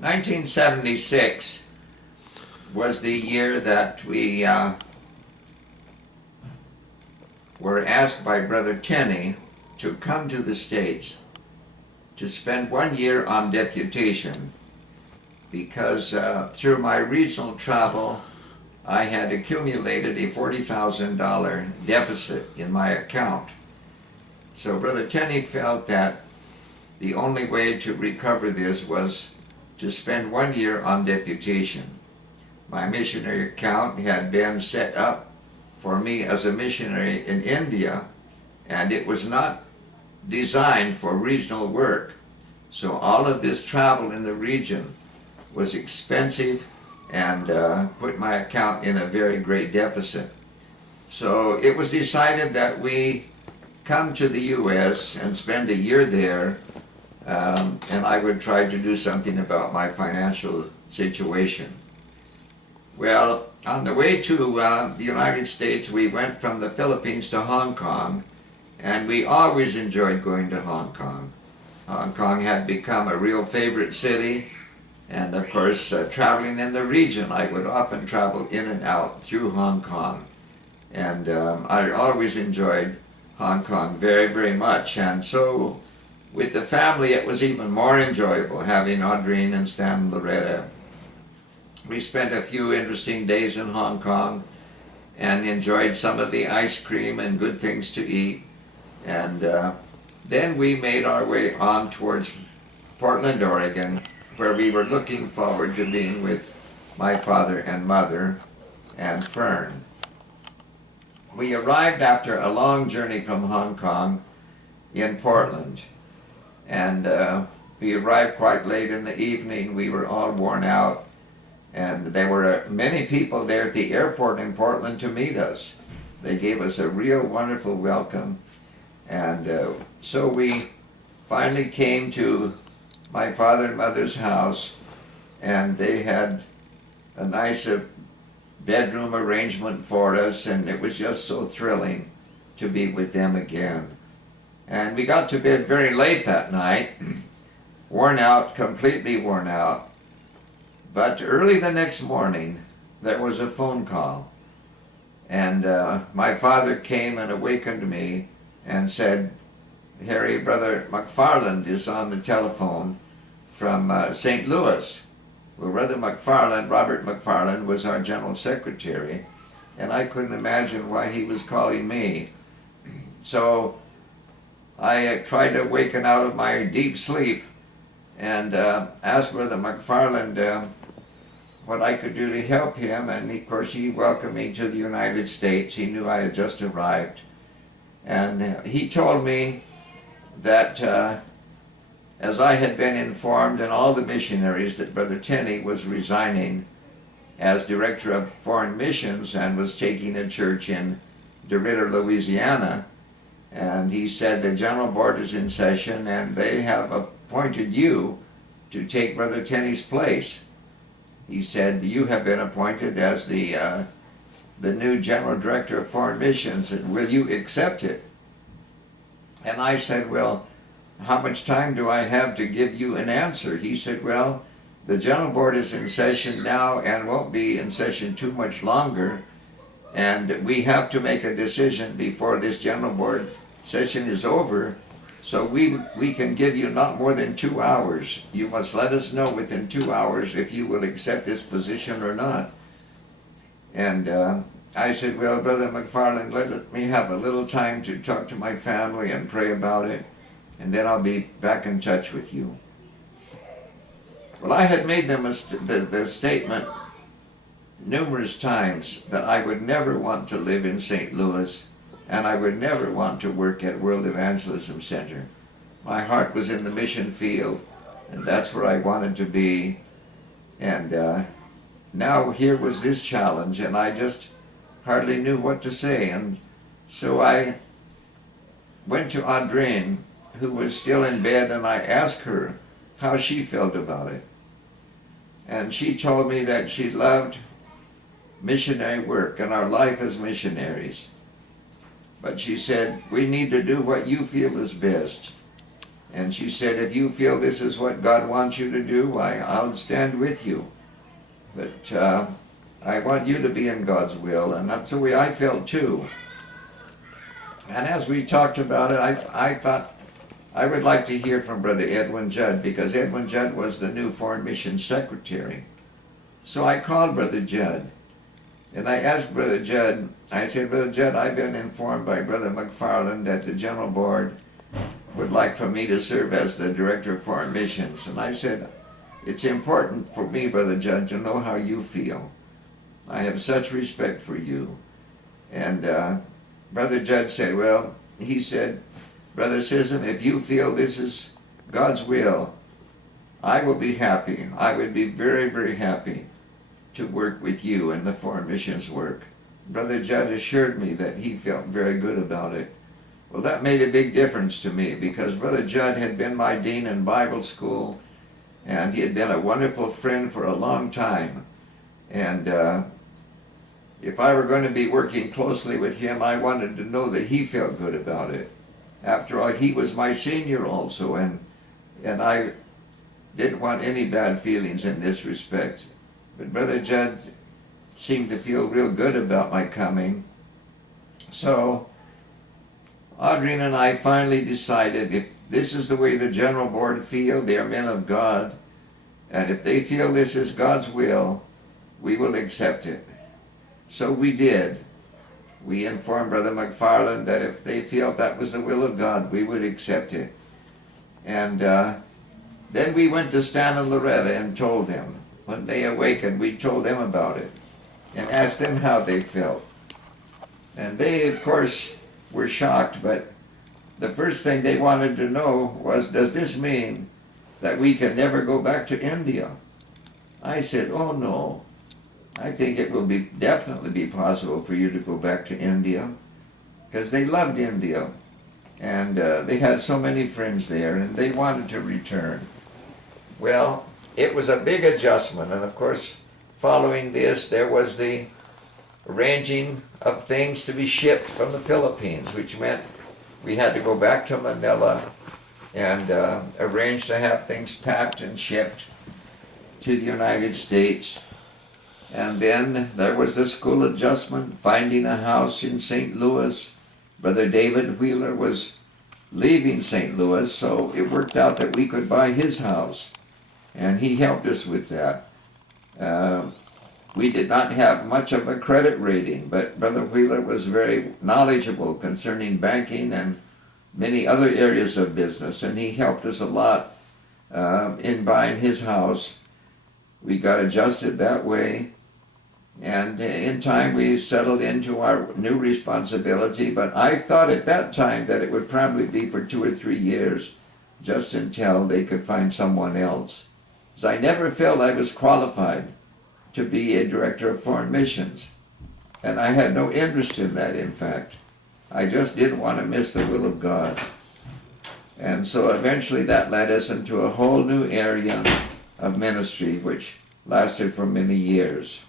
1976 was the year that we were asked by Brother Tenney to come to the States to spend 1 year on deputation because through my regional travel I had accumulated a $40,000 deficit in my account. So Brother Tenney felt that the only way to recover this was to spend 1 year on deputation. My missionary account had been set up for me as a missionary in India, and it was not designed for regional work. So all of this travel in the region was expensive and put my account in a very great deficit. So it was decided that we come to the U.S. and spend a year there, and I would try to do something about my financial situation. Well, on the way to the United States, we went from the Philippines to Hong Kong, and we always enjoyed going to Hong Kong. Hong Kong had become a real favorite city, and of course, traveling in the region, I would often travel in and out through Hong Kong. And I always enjoyed Hong Kong very, very much. And so, with the family, it was even more enjoyable having Audrine and Stan and Loretta. We spent a few interesting days in Hong Kong and enjoyed some of the ice cream and good things to eat. And then we made our way on towards Portland, Oregon, where we were looking forward to being with my father and mother and Fern. We arrived after a long journey from Hong Kong in Portland, and we arrived quite late in the evening. We were all worn out, and there were many people there at the airport in Portland to meet us. They gave us a real wonderful welcome, and so we finally came to my father and mother's house, and they had a nice bedroom arrangement for us, and it was just so thrilling to be with them again. And we got to bed very late that night, worn out, completely worn out. But early the next morning, there was a phone call, and my father came and awakened me and said, "Harry, Brother McFarland is on the telephone from St. Louis." Well, Brother McFarland, Robert McFarland, was our general secretary, and I couldn't imagine why he was calling me. So I tried to waken out of my deep sleep and asked Brother McFarland what I could do to help him, and of course he welcomed me to the United States. He knew I had just arrived, and he told me that as I had been informed, and all the missionaries, that Brother Tenney was resigning as Director of Foreign Missions and was taking a church in DeRidder, Louisiana. And he said the General Board is in session and they have appointed you to take Brother Tenney's place. He said, "You have been appointed as the new General Director of Foreign Missions, and will you accept it?" And I said, "Well, how much time do I have to give you an answer?" He said, "Well, the General Board is in session now and won't be in session too much longer, and we have to make a decision before this General Board session is over, so we can give you not more than 2 hours. You must let us know within 2 hours if you will accept this position or not." And I said, "Well, Brother McFarland, let me have a little time to talk to my family and pray about it, and then I'll be back in touch with you." Well, I had made them the statement numerous times that I would never want to live in St. Louis, and I would never want to work at World Evangelism Center. My heart was in the mission field, and that's where I wanted to be. And now here was this challenge, and I just hardly knew what to say. And so I went to Audrine, who was still in bed, and I asked her how she felt about it. And she told me that she loved missionary work and our life as missionaries. But she said, "We need to do what you feel is best." And she said, if you feel this is what God wants you to do, I'll stand with you. But I want you to be in God's will, and that's the way I felt too. And as we talked about it, I thought I would like to hear from Brother Edwin Judd, because Edwin Judd was the new Foreign Missions Secretary. So I called Brother Judd, and I asked Brother Judd, I said, Brother Judd, I've been informed by Brother McFarland that the General Board would like for me to serve as the Director of Foreign Missions. And I said, it's important for me, Brother Judd, to know how you feel. I have such respect for you. And Brother Judd said, well, he said, Brother Scism, if you feel this is God's will, I will be happy. I would be very, very happy to work with you in the foreign missions work. Brother Judd assured me that he felt very good about it. Well, that made a big difference to me, because Brother Judd had been my dean in Bible school, and he had been a wonderful friend for a long time. And if I were going to be working closely with him, I wanted to know that he felt good about it. After all, he was my senior also, and I didn't want any bad feelings in this respect. But Brother Judd seemed to feel real good about my coming. So Audrine and I finally decided, if this is the way the General Board feel, they're men of God, and if they feel this is God's will, we will accept it. So we did. We informed Brother McFarland that if they felt that was the will of God, we would accept it. And then we went to Stan and Loretta and told them. When they awakened, we told them about it and asked them how they felt. And they, of course, were shocked, but the first thing they wanted to know was, does this mean that we can never go back to India? I said, oh no. I think it will definitely be possible for you to go back to India, because they loved India, and they had so many friends there, and they wanted to return. Well, it was a big adjustment, and of course, following this, there was the arranging of things to be shipped from the Philippines, which meant we had to go back to Manila and arrange to have things packed and shipped to the United States. And then there was the school adjustment, finding a house in St. Louis. Brother David Wheeler was leaving St. Louis, so it worked out that we could buy his house, and he helped us with that. We did not have much of a credit rating, but Brother Wheeler was very knowledgeable concerning banking and many other areas of business, and he helped us a lot in buying his house. We got adjusted that way. And in time we settled into our new responsibility, but I thought at that time that it would probably be for 2 or 3 years, just until they could find someone else. Because I never felt I was qualified to be a director of foreign missions. And I had no interest in that, in fact. I just didn't want to miss the will of God. And so eventually that led us into a whole new area of ministry, which lasted for many years.